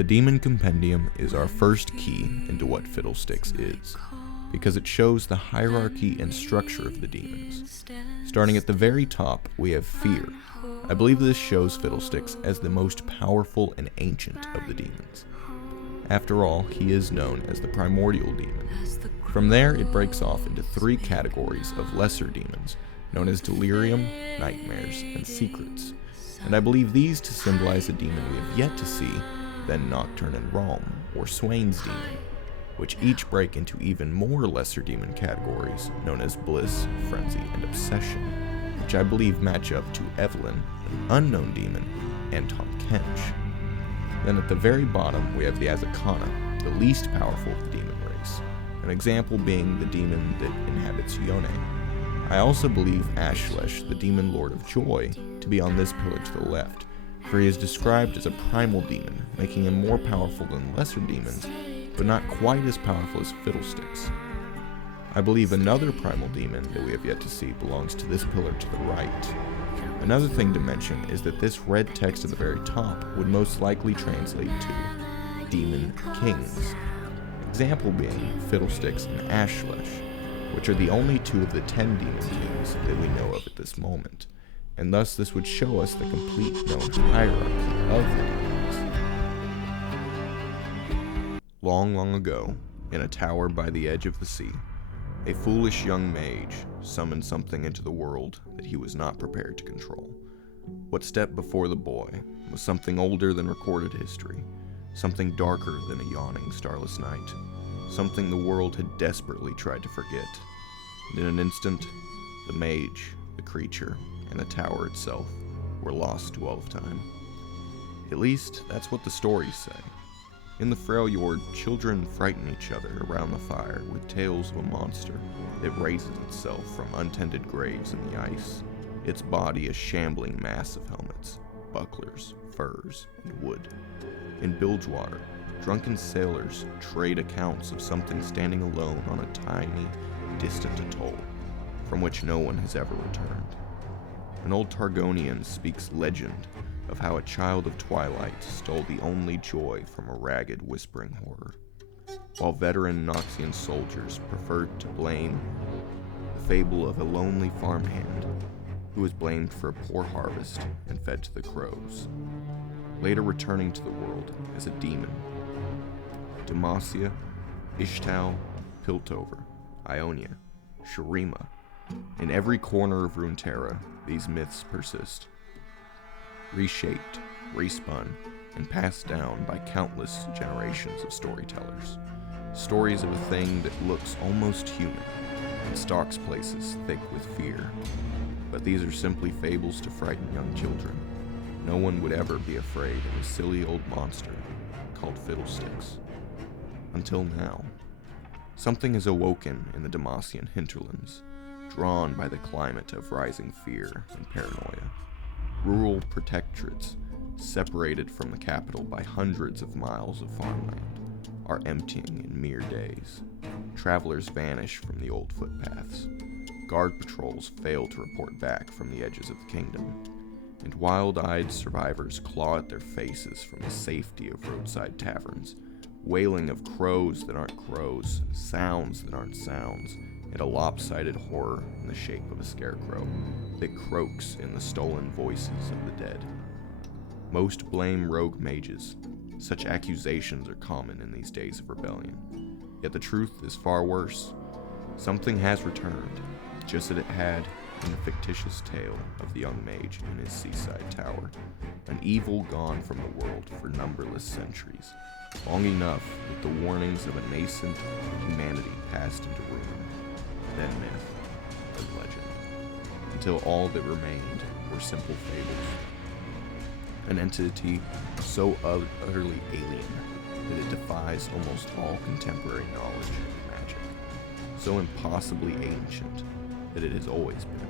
The Demon Compendium is our first key into what fiddlesticks is, because it shows the hierarchy and structure of the demons. Starting at the very top, we have fear. I believe this shows fiddlesticks as the most powerful and ancient of the demons. After all, he is known as the Primordial demon. From there, it breaks off into 3 categories of lesser demons, known as delirium, nightmares, and secrets. And I believe these to symbolize a demon we have yet to see, then Nocturne and Ralm, or Swain's demon, which each break into even more lesser demon categories, known as bliss, frenzy, and obsession, which I believe match up to Evelyn, an unknown demon, and Tom Kench. Then at the very bottom, we have the Azakana, the least powerful of the demon race, an example being the demon that inhabits Yone. I also believe Ashlesh, the demon lord of joy, to be on this pillar to the left, for he is described as a primal demon, making him more powerful than lesser demons, but not quite as powerful as fiddlesticks. I believe another primal demon that we have yet to see belongs to this pillar to the right. Another thing to mention is that this red text at the very top would most likely translate to Demon Kings, example being Fiddlesticks and Ashlesh, which are the only 2 of the 10 demon kings that we know of at this moment, and thus this would show us the complete known hierarchy of the demons. Long, long ago, in a tower by the edge of the sea, a foolish young mage summoned something into the world that he was not prepared to control. What stepped before the boy was something older than recorded history, something darker than a yawning starless night, something the world had desperately tried to forget. And in an instant, the mage, the creature, and the tower itself were lost to all of time. At least, that's what the stories say. In the Freljord, children frighten each other around the fire with tales of a monster that raises itself from untended graves in the ice, its body a shambling mass of helmets, bucklers, furs, and wood. In Bilgewater, drunken sailors trade accounts of something standing alone on a tiny, distant atoll, from which no one has ever returned. An old Targonian speaks legend of how a child of twilight stole the only joy from a ragged, whispering horror, while veteran Noxian soldiers preferred to blame the fable of a lonely farmhand who was blamed for a poor harvest and fed to the crows, later returning to the world as a demon. Demacia, Ishtal, Piltover, Ionia, Shurima. In every corner of Rune Terra, these myths persist, reshaped, respun, and passed down by countless generations of storytellers. Stories of a thing that looks almost human and stalks places thick with fear. But these are simply fables to frighten young children. No one would ever be afraid of a silly old monster called Fiddlesticks. Until now. Something has awoken in the Demacian hinterlands, drawn by the climate of rising fear and paranoia. Rural protectorates, separated from the capital by hundreds of miles of farmland, are emptying in mere days. Travelers vanish from the old footpaths. Guard patrols fail to report back from the edges of the kingdom, and wild-eyed survivors claw at their faces from the safety of roadside taverns, wailing of crows that aren't crows, sounds that aren't sounds, and a lopsided horror in the shape of a scarecrow that croaks in the stolen voices of the dead. Most blame rogue mages. Such accusations are common in these days of rebellion. Yet the truth is far worse. Something has returned, just as it had in the fictitious tale of the young mage in his seaside tower. An evil gone from the world for numberless centuries, long enough that the warnings of a nascent humanity passed into rumor, then myth, then legend, until all that remained were simple fables. An entity so utterly alien that it defies almost all contemporary knowledge of magic, so impossibly ancient that it has always been,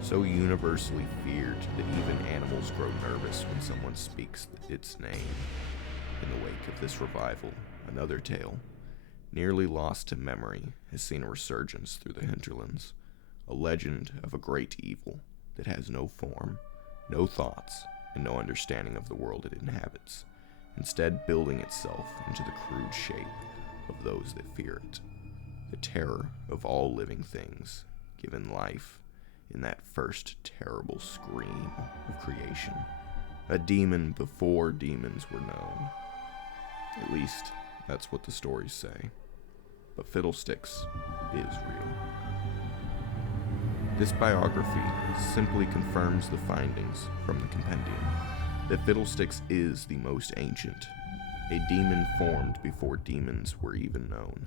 so universally feared that even animals grow nervous when someone speaks its name. In the wake of this revival, another tale, nearly lost to memory, has seen a resurgence through the hinterlands, a legend of a great evil that has no form, no thoughts, and no understanding of the world it inhabits. instead building itself into the crude shape of those that fear it. The terror of all living things, given life in that first terrible scream of creation. A demon before demons were known. At least, that's what the stories say. But Fiddlesticks is real. This biography simply confirms the findings from the compendium, that Fiddlesticks is the most ancient, a demon formed before demons were even known,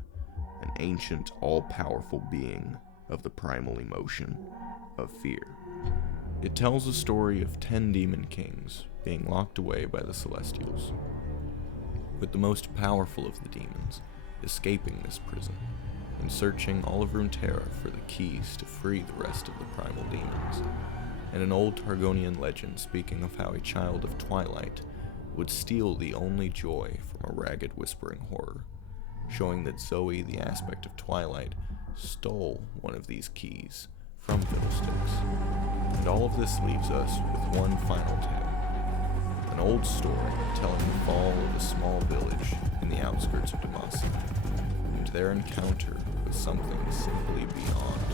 an ancient, all-powerful being of the primal emotion of fear. It tells a story of 10 demon kings being locked away by the Celestials, with the most powerful of the demons escaping this prison and searching all of Rune Terra for the keys to free the rest of the primal demons, and an old Targonian legend speaking of how a child of Twilight would steal the only joy from a ragged whispering horror, showing that Zoe, the aspect of Twilight, stole one of these keys from Fiddlesticks. And all of this leaves us with one final tale, an old story telling the fall of a small village in the outskirts of Demacia, and their encounter with something simply beyond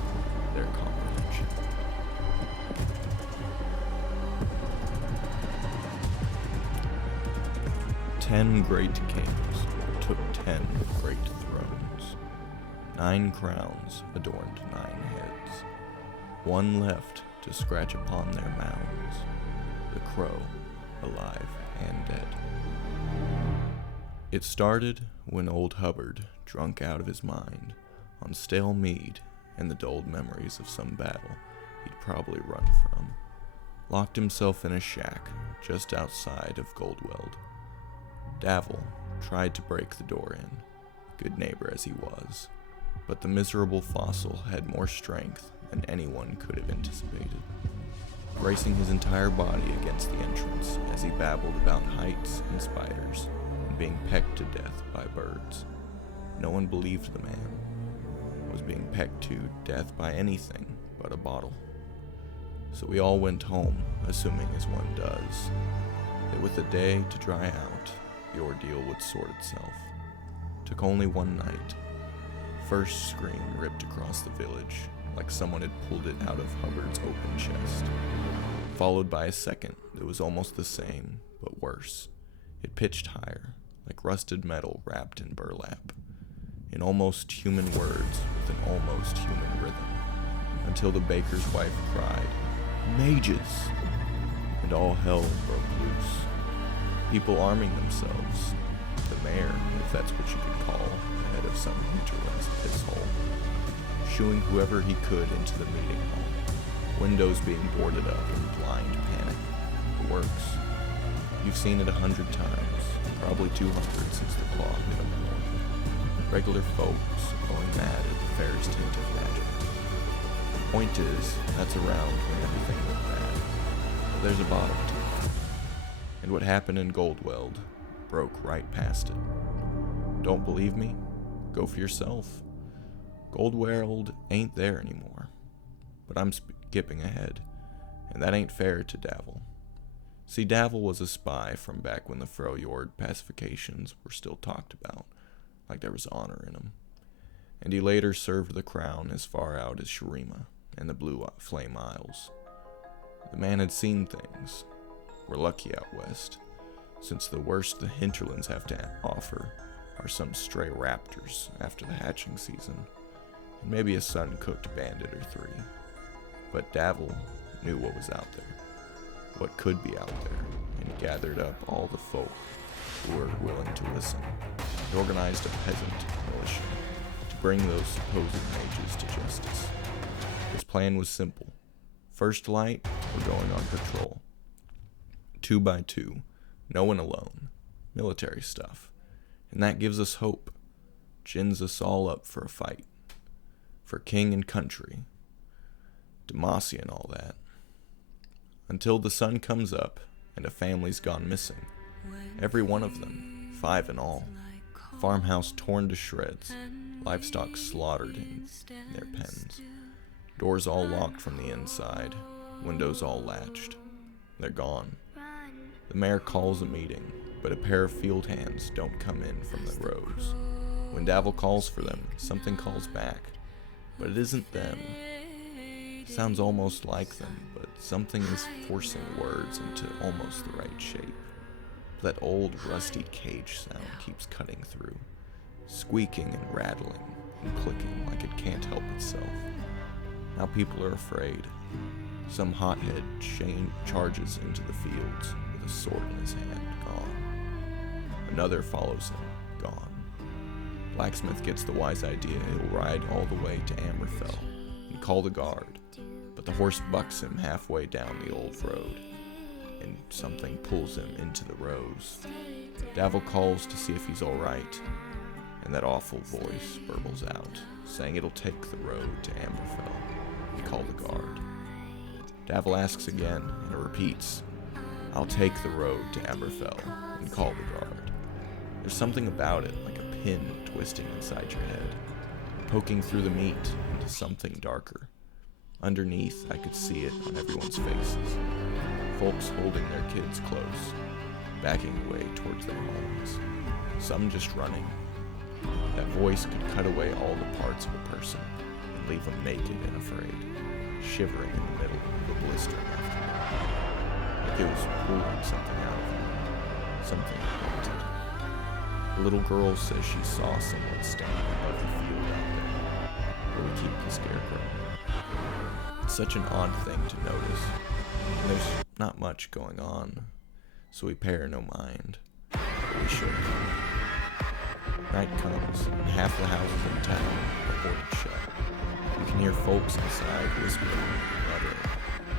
their comprehension. Ten great kings took 10 great thrones. 9 crowns adorned 9 heads. One left to scratch upon their mounds, the crow, alive and dead. It started when old Hubbard, drunk out of his mind, on stale mead and the dulled memories of some battle he'd probably run from, locked himself in a shack just outside of Goldweld. Davil tried to break the door in, good neighbor as he was, but the miserable fossil had more strength than anyone could have anticipated, bracing his entire body against the entrance as he babbled about heights and spiders and being pecked to death by birds. No one believed the man was being pecked to death by anything but a bottle. So we all went home, assuming as one does, that with a day to dry out, the ordeal would sort itself. Took only one night. First scream ripped across the village, like someone had pulled it out of Hubbard's open chest. Followed by a second that was almost the same, but worse. It pitched higher, like rusted metal wrapped in burlap, in almost human words with an almost human rhythm, until the baker's wife cried, "Mages!" and all hell broke loose. People arming themselves, the mayor, if that's what you could call the head of some hinterland's pisshole, shooing whoever he could into the meeting hall, windows being boarded up in blind panic. The works. You've seen it 100 times, probably 200 since the claw hit them more. Regular folks going mad at the fairest hint of magic. The point is, that's around when everything went bad. But there's a bottom to it. And what happened in Goldweld broke right past it. Don't believe me? Go for yourself. Goldweld ain't there anymore. But I'm skipping ahead, and that ain't fair to Davil. See, Davil was a spy from back when the Freljord pacifications were still talked about, like there was honor in them. And he later served the crown as far out as Shurima and the Blue Flame Isles. The man had seen things. We're lucky out west, since the worst the hinterlands have to offer are some stray raptors after the hatching season, and maybe a sun-cooked bandit or 3. But Davil knew what was out there, what could be out there, and gathered up all the folk who were willing to listen. He organized a peasant militia to bring those supposed mages to justice. His plan was simple. First light, we're going on patrol. 2 by 2, no one alone, military stuff, and that gives us hope, gins us all up for a fight, for king and country, Demacia and all that, until the sun comes up and a family's gone missing, every one of them, 5 in all, farmhouse torn to shreds, livestock slaughtered in their pens, doors all locked from the inside, windows all latched, they're gone. The mayor calls a meeting, but a pair of field hands don't come in from the rows. When Davil calls for them, something calls back, but it isn't them. It sounds almost like them, but something is forcing words into almost the right shape. That old rusty cage sound keeps cutting through, squeaking and rattling and clicking like it can't help itself. Now people are afraid. Some hothead charges into the fields with a sword in his hand, gone. Another follows him, gone. Blacksmith gets the wise idea he'll ride all the way to Amberfell and call the guard, but the horse bucks him halfway down the old road, and something pulls him into the rows. Davil calls to see if he's alright, and that awful voice burbles out, saying it'll take the road to Amberfell and call the guard. Davil asks again, and it repeats, I'll take the road to Amberfell and call the guard. There's something about it, like a pin twisting inside your head, poking through the meat into something darker. Underneath, I could see it on everyone's faces. Folks holding their kids close, backing away towards their homes. Some just running. That voice could cut away all the parts of a person and leave them naked and afraid, shivering in the middle of a blistering afternoon. Like it was pulling something out of them, something haunted. The little girl says she saw someone standing above the field out there, where we keep the scarecrow. It's such an odd thing to notice, and there's not much going on, so we pay her no mind, but we should. Night comes, and half the houses in town are boarded shut. You can hear folks inside whispering, muttering,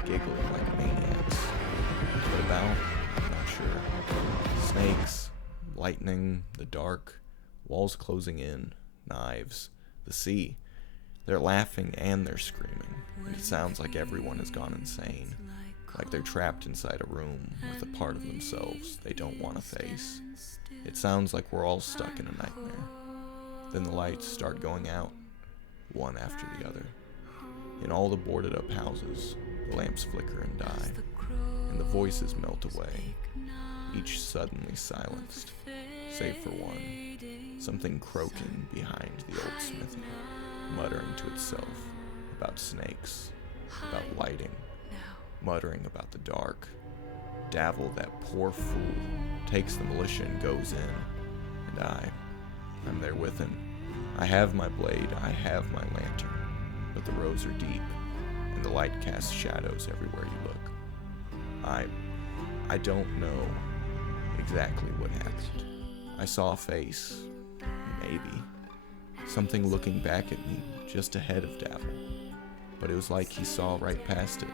giggling like maniacs. What about? I'm not sure. Snakes, lightning, the dark, walls closing in, knives, the sea. They're laughing and they're screaming, and it sounds like everyone has gone insane. Like they're trapped inside a room with a part of themselves they don't want to face. It sounds like we're all stuck in a nightmare. Then the lights start going out, one after the other. In all the boarded up houses, the lamps flicker and die, and the voices melt away, each suddenly silenced, save for one, something croaking behind the old smithy, muttering to itself about snakes, about lighting, muttering about the dark. Davil, that poor fool, takes the militia and goes in, and I'm there with him. I have my blade, I have my lantern, but the rows are deep, and the light casts shadows everywhere you look. I don't know exactly what happened. I saw a face, maybe, something looking back at me just ahead of Davil, but it was like he saw right past it.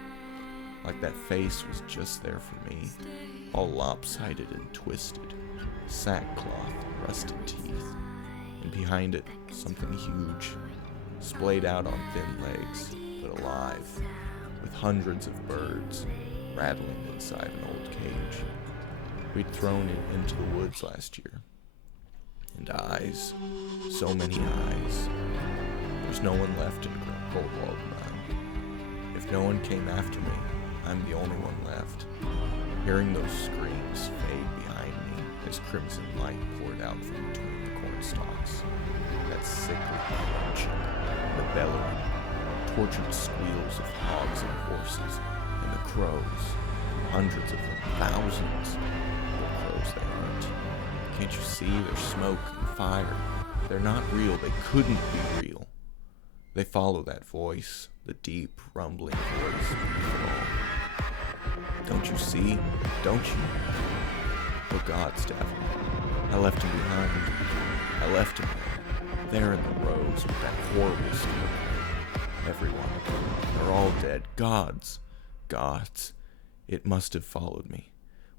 Like that face was just there for me, all lopsided and twisted, sackcloth and rusted teeth, and behind it, something huge, splayed out on thin legs, but alive, with hundreds of birds rattling inside an old cage. We'd thrown it into the woods last year. And eyes, so many eyes. There's no one left in Goldwald now. If no one came after me, I'm the only one left. Hearing those screams fade behind me as crimson light poured out from between the corn stalks. That sickly crunching, the bellowing, tortured squeals of hogs and horses, and the crows. Hundreds of them, thousands. What crows they aren't. Can't you see there's smoke and fire? They're not real, they couldn't be real. They follow that voice, the deep, rumbling voice beneath it all. Don't you see? Don't you? Oh God, Steph. I left him behind. I left him there in the rows with that horrible scarecrow. Everyone. They're all dead. Gods. It must have followed me.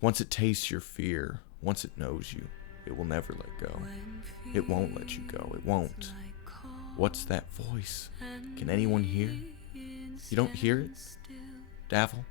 Once it tastes your fear, once it knows you, it will never let go. It won't let you go. It won't. What's that voice? Can anyone hear? You don't hear it? Davil?